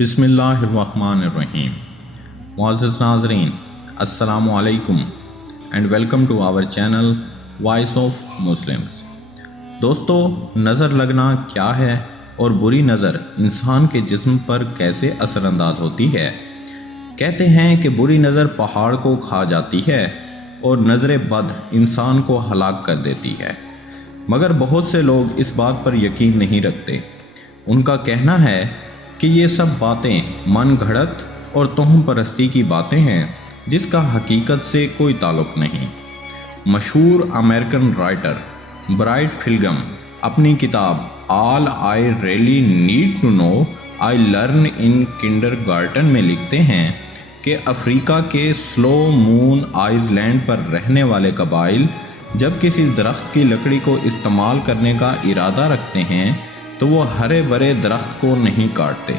बिस्मिल्लाहिर्रहमानिर्रहीम। मुअज़्ज़िज़ नाज़रीन, अस्सलामु अलैकुम and welcome to our channel voice of Muslims. दोस्तों, नज़र लगना क्या है और बुरी नज़र इंसान के जिस्म पर कैसे असरअंदाज होती है। कहते हैं कि बुरी नज़र पहाड़ को खा जाती है और नज़र बद इंसान को हलाक कर देती है, मगर बहुत से लोग इस बात पर यकीन नहीं रखते। उनका कहना है कि ये सब बातें मन घड़त और तोहम परस्ती की बातें हैं जिसका हकीकत से कोई ताल्लुक़ नहीं। मशहूर अमेरिकन राइटर ब्राइट फिल्गम अपनी किताब all I really need to know I learn in kindergarten में लिखते हैं कि अफ्रीका के स्लो मून आइलैंड पर रहने वाले कबाइल जब किसी दरख्त की लकड़ी को इस्तेमाल करने का इरादा रखते हैं तो वो हरे भरे दरख्त को नहीं काटते।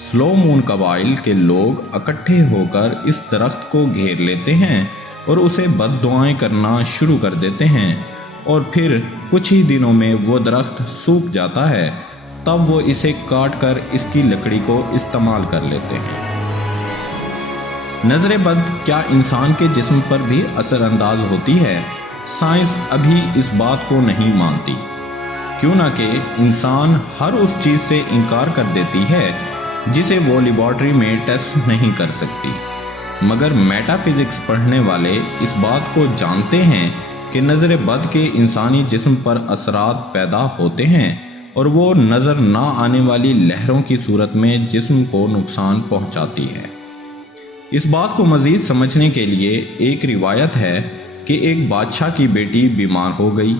स्लो मून कबाइल के लोग इकट्ठे होकर इस दरख्त को घेर लेते हैं और उसे बद्दुआएं करना शुरू कर देते हैं और फिर कुछ ही दिनों में वो दरख्त सूख जाता है। तब वो इसे काट कर इसकी लकड़ी को इस्तेमाल कर लेते हैं। नज़र बद क्या इंसान के जिस्म पर भी असरअंदाज होती है? साइंस अभी इस बात को नहीं मानती, क्यों ना कि इंसान हर उस चीज़ से इनकार कर देती है जिसे वो लेबॉर्ट्री में टेस्ट नहीं कर सकती। मगर मेटाफिज़िक्स पढ़ने वाले इस बात को जानते हैं कि नज़र बद के इंसानी जिस्म पर असरात पैदा होते हैं और वो नज़र ना आने वाली लहरों की सूरत में जिस्म को नुकसान पहुंचाती है। इस बात को मज़ीद समझने के लिए एक रिवायत है कि एक बादशाह की बेटी बीमार हो गई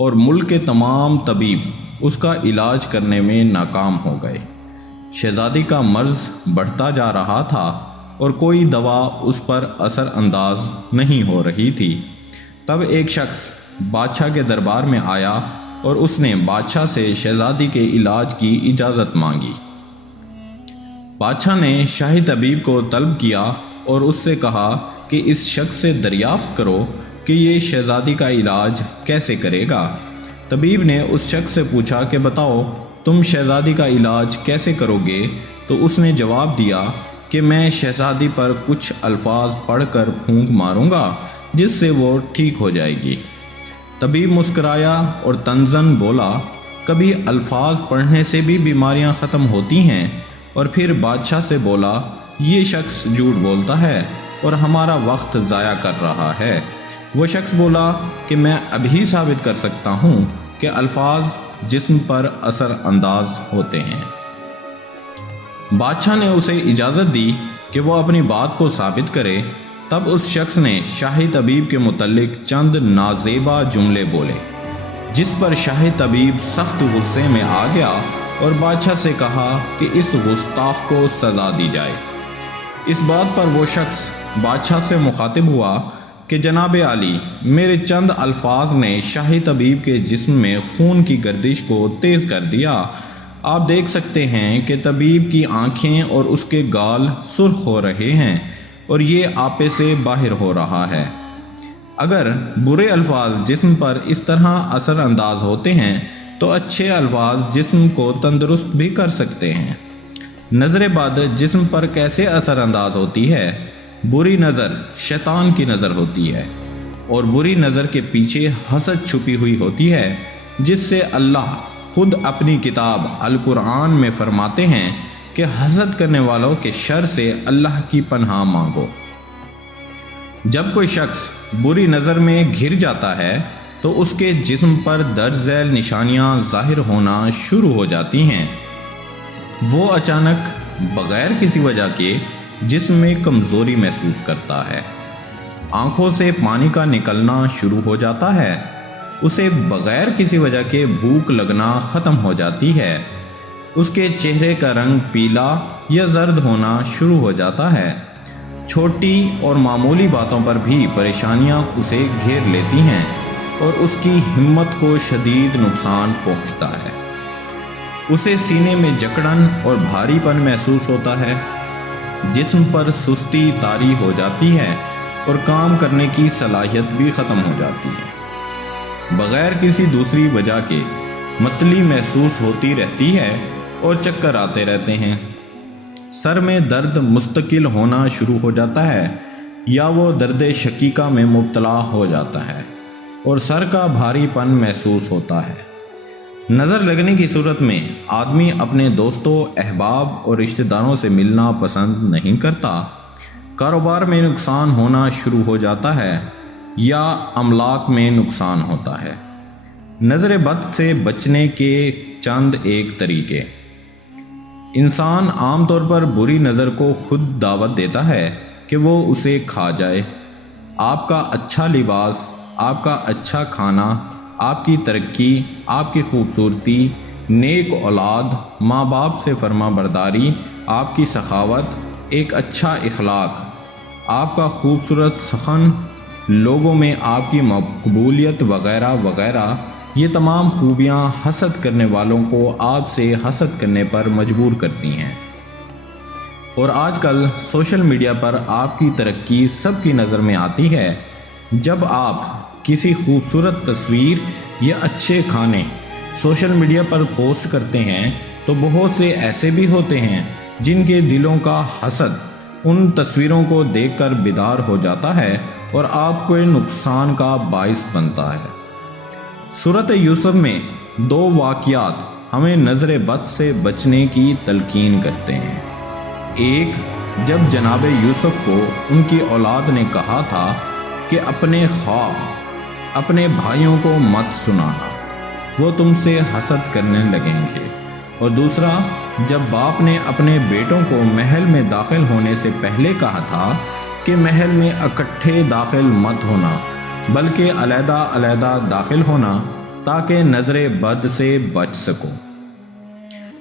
और मुल्क के तमाम तबीब उसका इलाज करने में नाकाम हो गए। शहज़ादी का मर्ज़ बढ़ता जा रहा था और कोई दवा उस पर असर अंदाज नहीं हो रही थी। तब एक शख्स बादशाह के दरबार में आया और उसने बादशाह से शहज़ादी के इलाज की इजाज़त मांगी। बादशाह ने शाही तबीब को तलब किया और उससे कहा कि इस शख्स से दरियाफ़्त करो कि ये शहज़ादी का इलाज कैसे करेगा। तबीब ने उस शख्स से पूछा कि बताओ तुम शहज़ादी का इलाज कैसे करोगे? तो उसने जवाब दिया कि मैं शहज़ादी पर कुछ अल्फाज पढ़कर फूंक मारूंगा जिससे वो ठीक हो जाएगी। तबीब मुस्कराया और तंज़न बोला, कभी अल्फाज पढ़ने से भी बीमारियां ख़त्म होती हैं। और फिर बादशाह से बोला, ये शख्स झूठ बोलता है और हमारा वक्त ज़ाया कर रहा है। वो शख्स बोला कि मैं अभी साबित कर सकता हूँ कि अल्फाज जिस्म पर असर अंदाज होते हैं। बादशाह ने उसे इजाज़त दी कि वो अपनी बात को साबित करे। तब उस शख्स ने शाही तबीब के मुतल्लिक चंद नाजेबा जुमले बोले, जिस पर शाही तबीब सख्त गुस्से में आ गया और बादशाह से कहा कि इस गुस्ताख को सज़ा दी जाए। इस बात पर वो शख्स बादशाह से मुखातिब हुआ कि जनाब आली, मेरे चंद अल्फाज ने शाही तबीब के जिस्म में खून की गर्दिश को तेज़ कर दिया। आप देख सकते हैं कि तबीब की आँखें और उसके गाल सुर्ख हो रहे हैं और ये आपे से बाहर हो रहा है। अगर बुरे अल्फाज जिस्म पर इस तरह असर अंदाज होते हैं तो अच्छे अल्फाज जिस्म को तंदुरुस्त भी कर सकते हैं। नज़र बद जिस्म पर कैसे असर अंदाज होती है? बुरी नज़र शैतान की नज़र होती है और बुरी नज़र के पीछे हसद छुपी हुई होती है, जिससे अल्लाह खुद अपनी किताब अल कुरान में फरमाते हैं कि हसद करने वालों के शर से अल्लाह की पनाह मांगो। जब कोई शख्स बुरी नज़र में घिर जाता है तो उसके जिस्म पर दर्ज झैल निशानियाँ ज़ाहिर होना शुरू हो जाती हैं। वो अचानक बग़ैर किसी वजह के जिस्म में कमज़ोरी महसूस करता है, आँखों से पानी का निकलना शुरू हो जाता है, उसे बग़ैर किसी वजह के भूख लगना ख़त्म हो जाती है, उसके चेहरे का रंग पीला या जर्द होना शुरू हो जाता है। छोटी और मामूली बातों पर भी परेशानियाँ उसे घेर लेती हैं और उसकी हिम्मत को शदीद नुकसान पहुँचता है। उसे सीने में जकड़न और भारीपन महसूस होता है, जिस्म पर सुस्ती तारी हो जाती है और काम करने की सलाहियत भी ख़त्म हो जाती है। बग़ैर किसी दूसरी वजह के मतली महसूस होती रहती है और चक्कर आते रहते हैं। سر میں درد مستقل ہونا شروع ہو جاتا ہے یا وہ درد شقیقہ میں مبتلا ہو جاتا ہے اور سر کا بھاری پن محسوس ہوتا ہے۔ نظر لگنے کی صورت میں آدمی اپنے دوستوں، احباب اور رشتہ داروں سے ملنا پسند نہیں کرتا، کاروبار میں نقصان ہونا شروع ہو جاتا ہے یا املاک میں نقصان ہوتا ہے۔ نظر بد سے بچنے کے چند ایک طریقے۔ انسان عام طور پر بری نظر کو خود دعوت دیتا ہے کہ وہ اسے کھا جائے۔ آپ کا اچھا لباس، آپ کا اچھا کھانا، آپ کی ترقی، آپ کی خوبصورتی، نیک اولاد، ماں باپ سے فرما برداری، آپ کی سخاوت، ایک اچھا اخلاق، آپ کا خوبصورت سخن، لوگوں میں آپ کی مقبولیت وغیرہ وغیرہ، یہ تمام خوبیاں حسد کرنے والوں کو آپ سے حسد کرنے پر مجبور کرتی ہیں۔ اور آج کل سوشل میڈیا پر آپ کی ترقی سب کی نظر میں آتی ہے۔ جب آپ کسی خوبصورت تصویر یا اچھے کھانے سوشل میڈیا پر پوسٹ کرتے ہیں تو بہت سے ایسے بھی ہوتے ہیں جن کے دلوں کا حسد ان تصویروں کو دیکھ کر بیدار ہو جاتا ہے اور آپ کو نقصان کا باعث بنتا ہے۔ سورۃ یوسف میں 2 واقعات ہمیں نظر بد سے بچنے کی تلقین کرتے ہیں۔ ایک، جب جناب یوسف کو ان کی اولاد نے کہا تھا کہ اپنے خواب اپنے بھائیوں کو مت سنانا، وہ تم سے حسد کرنے لگیں گے۔ اور دوسرا، جب باپ نے اپنے بیٹوں کو محل میں داخل ہونے سے پہلے کہا تھا کہ محل میں اکٹھے داخل مت ہونا بلکہ علیحدہ علیحدہ داخل ہونا تاکہ نظر بد سے بچ سکو۔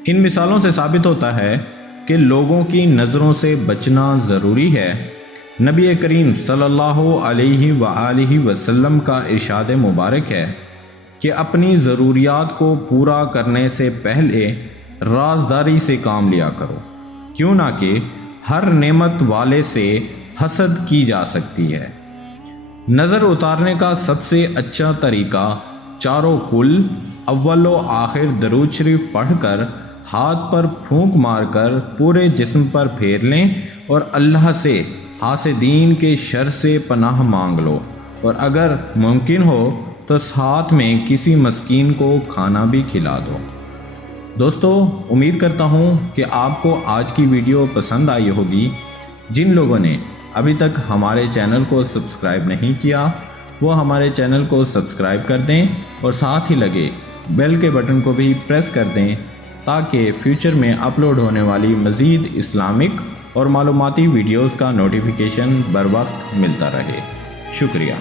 ان مثالوں سے ثابت ہوتا ہے کہ لوگوں کی نظروں سے بچنا ضروری ہے۔ نبی کریم صلی اللہ علیہ وآلہ وسلم کا ارشاد مبارک ہے کہ اپنی ضروریات کو پورا کرنے سے پہلے رازداری سے کام لیا کرو، کیوں نہ کہ ہر نعمت والے سے حسد کی جا سکتی ہے۔ نظر اتارنے کا سب سے اچھا طریقہ چاروں کل اول و آخر درود شریف پڑھ کر ہاتھ پر پھونک مار کر پورے جسم پر پھیر لیں اور اللہ سے حاسدین کے شر سے پناہ مانگ لو، اور اگر ممکن ہو تو ساتھ میں کسی مسکین کو کھانا بھی کھلا دو۔ دوستو، امید کرتا ہوں کہ آپ کو آج کی ویڈیو پسند آئی ہوگی۔ جن لوگوں نے ابھی تک ہمارے چینل کو سبسکرائب نہیں کیا وہ ہمارے چینل کو سبسکرائب کر دیں اور ساتھ ہی لگے بیل کے بٹن کو بھی پریس کر دیں تاکہ فیوچر میں اپلوڈ ہونے والی مزید اسلامک اور معلوماتی ویڈیوز کا نوٹیفیکیشن بر وقت ملتا رہے۔ شکریہ۔